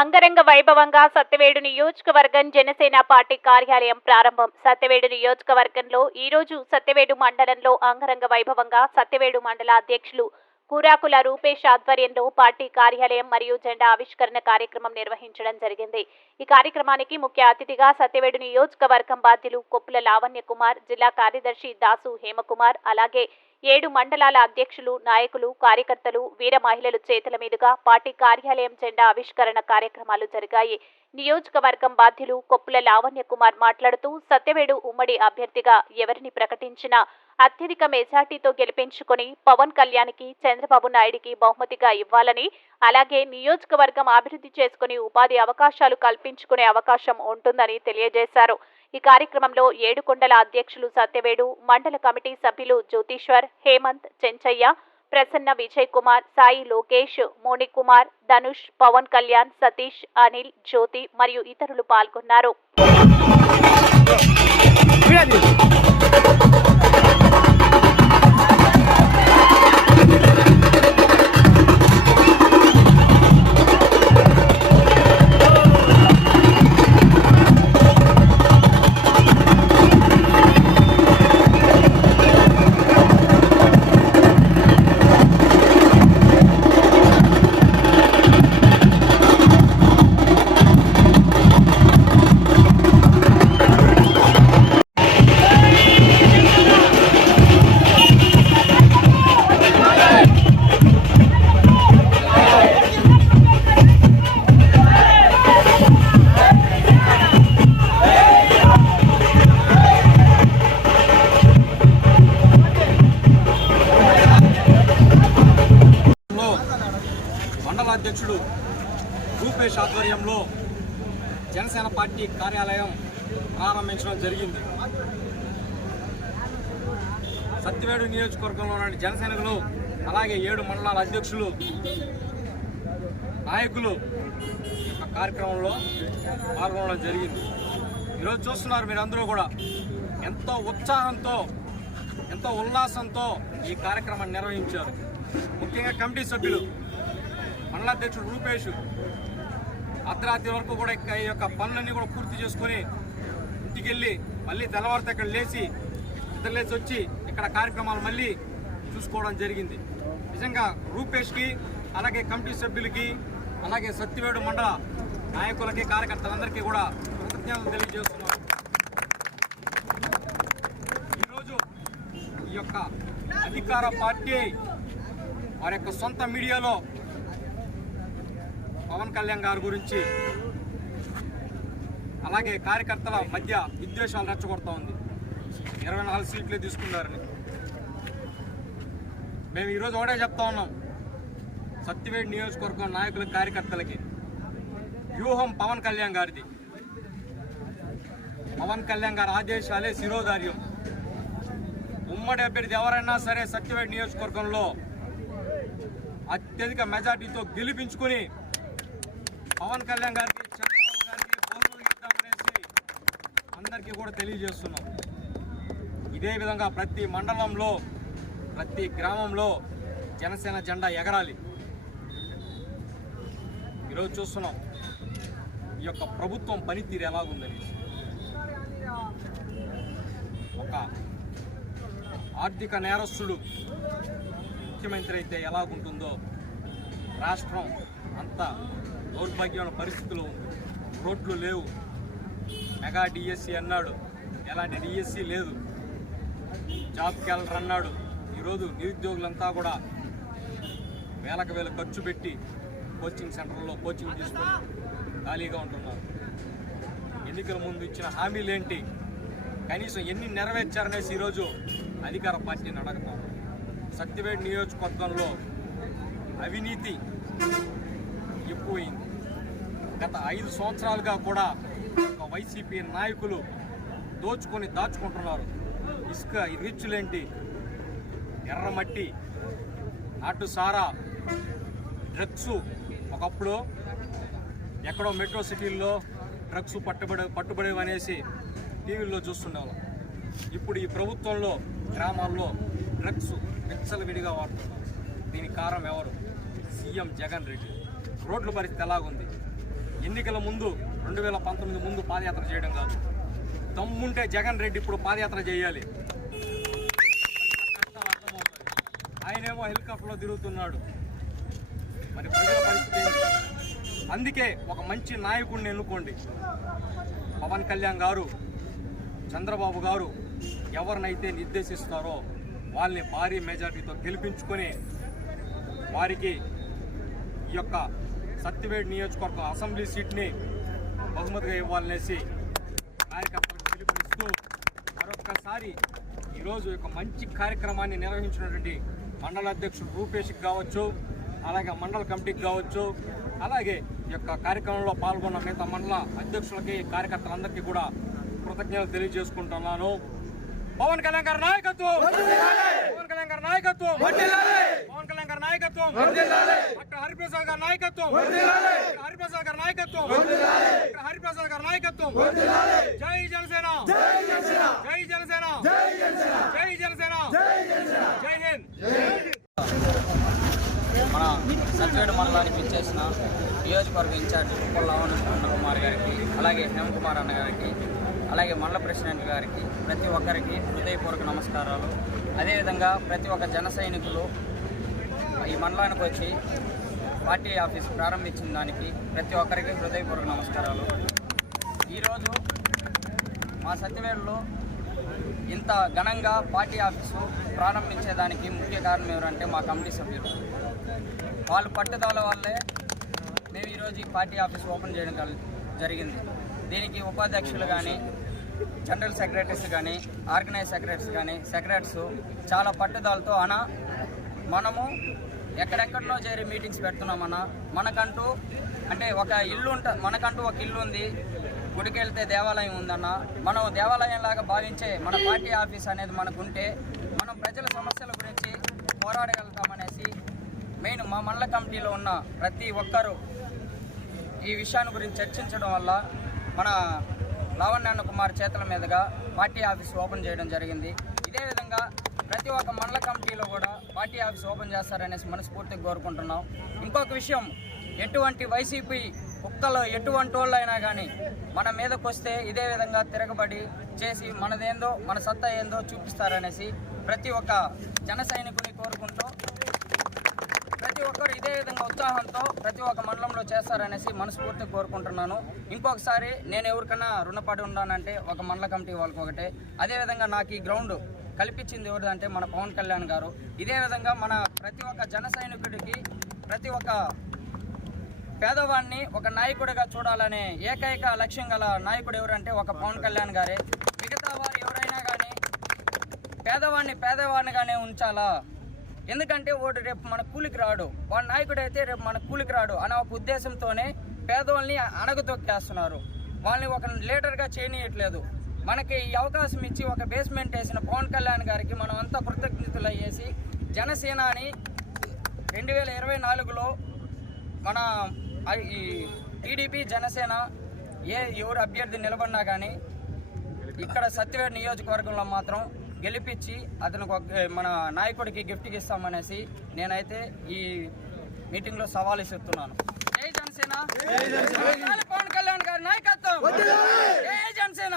అంగరంగ వైభవంగా సత్యవేడు నియోజకవర్గం జనసేన పార్టీ కార్యాలయం ప్రారంభం. సత్యవేడు నియోజకవర్గంలో ఈ రోజు సత్యవేడు మండలంలో అంగరంగ వైభవంగా సత్యవేడు మండల అధ్యక్షులు కూరాకుల రూపేష్ ఆధ్వర్యంలో పార్టీ కార్యాలయం మరియు జెండా ఆవిష్కరణ కార్యక్రమం నిర్వహించడం జరిగింది. ఈ కార్యక్రమానికి ముఖ్య అతిథిగా సత్యవేడు నియోజకవర్గం బాధ్యులు కొప్పుల లావణ్య కుమార్, జిల్లా కార్యదర్శి దాసు హేమకుమార్, అలాగే 7 మండలాల అధ్యక్షులు, నాయకులు, కార్యకర్తలు, వీర మహిళలు చేతుల మీదుగా పార్టీ కార్యాలయం జెండా ఆవిష్కరణ కార్యక్రమాలు జరిగాయి. నియోజకవర్గం బాధ్యులు కొప్పుల లావణ్య కుమార్ మాట్లాడుతూ సత్యవేడు ఉమ్మడి అభ్యర్థిగా ఎవరిని ప్రకటించినా అత్యధిక మెజార్టీతో గెలిపించుకుని పవన్ కళ్యాణ్కి, చంద్రబాబు నాయుడికి బహుమతిగా ఇవ్వాలని, అలాగే నియోజకవర్గం అభివృద్ధి చేసుకుని ఉపాధి అవకాశాలు కల్పించుకునే అవకాశం ఉంటుందని తెలియజేశారు. ఈ కార్యక్రమంలో ఏడుకొండల అధ్యక్షులు సత్యవేడు మండల కమిటీ సభ్యులు జ్యోతిశ్వర్, హేమంత్, చెంచయ్య, ప్రసన్న, విజయ్ కుమార్, సాయి లోకేష్, మోని కుమార్, ధనుష్, పవన్ కళ్యాణ్, సతీష్, అనిల్, జ్యోతి మరియు ఇతరులు పాల్గొన్నారు. మండల అధ్యక్షుడు రూపేష్ ఆధ్వర్యంలో జనసేన పార్టీ కార్యాలయం ప్రారంభించడం జరిగింది. సత్యవేడు నియోజకవర్గంలో ఉన్న జనసేనలు, అలాగే 7 మండలాల అధ్యక్షులు, నాయకులు యొక్క కార్యక్రమంలో పాల్గొనడం జరిగింది. ఈరోజు చూస్తున్నారు మీరందరూ కూడా ఎంతో ఉత్సాహంతో, ఎంతో ఉల్లాసంతో ఈ కార్యక్రమాన్ని నిర్వహించారు. ముఖ్యంగా కమిటీ సభ్యులు, మండల అధ్యక్షుడు రూపేష్ అర్ధరాత్రి వరకు కూడా ఈ యొక్క పనులన్నీ కూడా పూర్తి చేసుకొని ఇంటికి వెళ్ళి మళ్ళీ తెల్లవారితో ఇక్కడ లేచి నిద్రలేసి వచ్చి ఇక్కడ కార్యక్రమాలు మళ్ళీ చూసుకోవడం జరిగింది. నిజంగా రూపేష్కి, అలాగే కమిటీ సభ్యులకి, అలాగే సత్యవేడు మండల నాయకులకి, కార్యకర్తలందరికీ కూడా కృతజ్ఞతలు తెలియజేస్తున్నాం. ఈరోజు ఈ యొక్క అధికార పార్టీ వారి యొక్క సొంత మీడియాలో పవన్ కళ్యాణ్ గారి గురించి, అలాగే కార్యకర్తల మధ్య విద్వేషాలు రెచ్చగొడతా ఉంది. 24 సీట్లే తీసుకున్నారని మేము ఈరోజు ఒకటే చెప్తా ఉన్నాం. సత్యవేడు నియోజకవర్గం నాయకులకి, కార్యకర్తలకి వ్యూహం పవన్ కళ్యాణ్ గారిది. పవన్ కళ్యాణ్ గారి ఆదేశాలే శిరోధార్యం. ఉమ్మడి అభ్యర్థి ఎవరైనా సరే సత్యవేడు నియోజకవర్గంలో అత్యధిక మెజార్టీతో గెలిపించుకుని పవన్ కళ్యాణ్ గారికి, చంద్రబాబు గారికి బహుమతి ఇద్దామనేసి అందరికీ కూడా తెలియజేస్తున్నాం. ఇదే విధంగా ప్రతి మండలంలో, ప్రతి గ్రామంలో జనసేన జెండా ఎగరాలి. ఈరోజు చూస్తున్నాం ఈ యొక్క ప్రభుత్వం పనితీరు ఎలాగుందని. ఒక ఆర్థిక నేరస్తుడు ముఖ్యమంత్రి అయితే ఎలాగుంటుందో రాష్ట్రం అంతా దౌర్భాగ్యమైన పరిస్థితుల్లో ఉంది. రోడ్లు లేవు, మెగా డిఎస్సి అన్నాడు, ఎలాంటి డిఎస్సి లేదు. జాబ్ క్యాలెండర్ అన్నాడు. ఈరోజు నిరుద్యోగులంతా కూడా వేలకు వేలు ఖర్చు పెట్టి కోచింగ్ సెంటర్లో కోచింగ్ తీసుకొని ఖాళీగా ఉంటున్నారు. ఎన్నికల ముందు ఇచ్చిన హామీలేంటి, కనీసం ఎన్ని నెరవేర్చారనేసి ఈరోజు అధికార పార్టీని అడగతాం. సత్యవేడు నియోజకవర్గంలో అవినీతి ఎక్కువైంది. గత 5 సంవత్సరాలుగా కూడా ఒక వైసీపీ నాయకులు దోచుకొని దాచుకుంటున్నారు. ఇసుక రిచ్చులేంటి, ఎర్రమట్టి, నాటు సారా, డ్రగ్స్. ఒకప్పుడు ఎక్కడో మెట్రో సిటీల్లో డ్రగ్స్ పట్టుబడేవనేసి టీవీల్లో చూస్తుండేవాళ్ళం. ఇప్పుడు ఈ ప్రభుత్వంలో గ్రామాల్లో డ్రగ్స్ విచ్చలవిడిగా వాడుతున్నారు. దీనికి కారణం ఎవరు? సీఎం జగన్ రెడ్డి. రోడ్ల పరిస్థితి ఎలాగుంది? ఎన్నికల ముందు 2019 ముందు పాదయాత్ర చేయడం కాదు. దమ్ముంటే జగన్ రెడ్డి ఇప్పుడు పాదయాత్ర చేయాలి. ఆయనేమో హెలికాప్టర్లో తిరుగుతున్నాడు. మరి ప్రజల పరిస్థితి ఏంటి? అందుకే ఒక మంచి నాయకుడిని ఎన్నుకోండి. పవన్ కళ్యాణ్ గారు, చంద్రబాబు గారు ఎవరినైతే నిర్దేశిస్తారో వాళ్ళని భారీ మెజార్టీతో గెలిపించుకొని వారికి ఈ యొక్క సత్యవేడు నియోజకవర్గం అసెంబ్లీ సీట్ని బహుమతిగా ఇవ్వాలనేసి కార్యకర్తలకు పిలుపునిస్తూ మరొక్కసారి ఈరోజు ఒక మంచి కార్యక్రమాన్ని నిర్వహించినటువంటి మండల అధ్యక్షుడు రూపేష్కి కావచ్చు, అలాగే మండల కమిటీకి కావచ్చు, అలాగే ఈ యొక్క కార్యక్రమంలో పాల్గొన్న మిగతా మండల అధ్యక్షులకి, కార్యకర్తలందరికీ కూడా కృతజ్ఞతలు తెలియజేసుకుంటున్నాను. పవన్ కళ్యాణ్ గారి నాయకత్వం, పవన్ కళ్యాణ్ గారి నాయకత్వం, పవన్ కళ్యాణ్ గారి నాయకత్వం, డాక్టర్ హరిప్రసాద్ గారి నాయకత్వం, హరిప్రసాద్ గారి నాయకత్వం, హరిప్రసాద్ గారి నాయకత్వం. జై జనసేన, జై జనసేన, జై జనసేన, జై హింద్. మన సత్యవేడు మండలానికి ఇచ్చేసిన నియోజకవర్గ ఇన్ఛార్జి కుప్పల కుమార్ గారికి, అలాగే హేమకుమార్ అన్న గారికి, అలాగే మండల ప్రెసిడెంట్ గారికి, ప్రతి ఒక్కరికి హృదయపూర్వక నమస్కారాలు. అదేవిధంగా ప్రతి ఒక్క జన సైనికులు ఈ మండలానికి వచ్చి పార్టీ ఆఫీస్ ప్రారంభించిన దానికి ప్రతి ఒక్కరికి హృదయపూర్వక నమస్కారాలు. ఈరోజు మా సత్యవేడులో ఇంత ఘనంగా పార్టీ ఆఫీసు ప్రారంభించేదానికి ముఖ్య కారణం ఎవరంటే మా కమిటీ సభ్యులు. వాళ్ళు పట్టుదల వల్లే మేము ఈరోజు ఈ పార్టీ ఆఫీస్ ఓపెన్ చేయడం జరిగింది. దీనికి ఉపాధ్యక్షులు కానీ, జనరల్ సెక్రటరీస్ కానీ, ఆర్గనైజ్ సెక్రటరీస్ కానీ, సెక్రటరీస్ చాలా పట్టుదలతో మనము ఎక్కడెక్కడనో చేరి మీటింగ్స్ పెడుతున్నామన్నా, మనకంటూ అంటే ఒక ఇల్లు మనకంటూ ఒక ఇల్లు ఉంది, గుడికి వెళ్తే దేవాలయం ఉందన్న, మనం దేవాలయం లాగా భావించే మన పార్టీ ఆఫీస్ అనేది మనకుంటే మనం ప్రజల సమస్యల గురించి పోరాడగలుగుతామనేసి మెయిన్ మా మండల కమిటీలో ఉన్న ప్రతి ఒక్కరూ ఈ విషయాన్ని గురించి చర్చించడం వల్ల మన లావణ్య కుమార్ చేతుల మీదుగా పార్టీ ఆఫీస్ ఓపెన్ చేయడం జరిగింది. ఇదే విధంగా ప్రతి ఒక్క మండల కమిటీలో కూడా పార్టీ ఆఫీస్ ఓపెన్ చేస్తారనేసి మనస్ఫూర్తిగా కోరుకుంటున్నాం. ఇంకొక విషయం, ఎటువంటి వైసీపీ కుక్కలు ఎటువంటి వాళ్ళు అయినా కానీ మన మీదకి వస్తే ఇదే విధంగా తిరగబడి చేసి మనదేందో మన సత్తా ఏందో చూపిస్తారనేసి ప్రతి ఒక్క జన సైనికుని కోరుకుంటూ ప్రతి ఒక్కరు ఇదే విధంగా ఉత్సాహంతో ప్రతి ఒక్క మండలంలో చేస్తారనేసి మనస్ఫూర్తిగా కోరుకుంటున్నాను. ఇంకొకసారి నేను ఎవరికైనా రుణపడి ఉన్నానంటే ఒక మండల కమిటీ వాళ్ళకి ఒకటే. అదేవిధంగా నాకు ఈ గ్రౌండ్ కల్పించింది ఎవరిదంటే మన పవన్ కళ్యాణ్ గారు. ఇదే విధంగా మన ప్రతి ఒక్క జన సైనికుడికి, ప్రతి ఒక్క పేదవాడిని ఒక నాయకుడిగా చూడాలనే ఏకైక లక్ష్యం గల నాయకుడు ఎవరంటే ఒక పవన్ కళ్యాణ్ గారే. మిగతా వారు ఎవరైనా కానీ పేదవాడినిగానే ఉంచాలా, ఎందుకంటే వాడు రేపు మన కూలికి రాడు, వాడు నాయకుడు అయితే రేపు మన కూలికి రాడు అనే ఒక ఉద్దేశంతోనే పేదవాళ్ళని అణగదొక్కేస్తున్నారు. వాళ్ళని ఒక లీడర్గా చేయనీయట్లేదు. మనకి ఈ అవకాశం ఇచ్చి ఒక బేస్మెంట్ వేసిన పవన్ కళ్యాణ్ గారికి మనం అంతా కృతజ్ఞతలు అయ్యేసి జనసేనని 2024లో మన ఈ టీడీపీ జనసేన ఎవరు అభ్యర్థి నిలబడినా కానీ ఇక్కడ సత్యవేడు నియోజకవర్గంలో మాత్రం గెలిపించి అతనికి మన నాయకుడికి గిఫ్ట్కి ఇస్తామనేసి నేనైతే ఈ మీటింగ్లో సవాలు ఇస్తున్నాను. జై జనసేన, పవన్ కళ్యాణ్ గారి నాయకత్వం, జై జనసేన.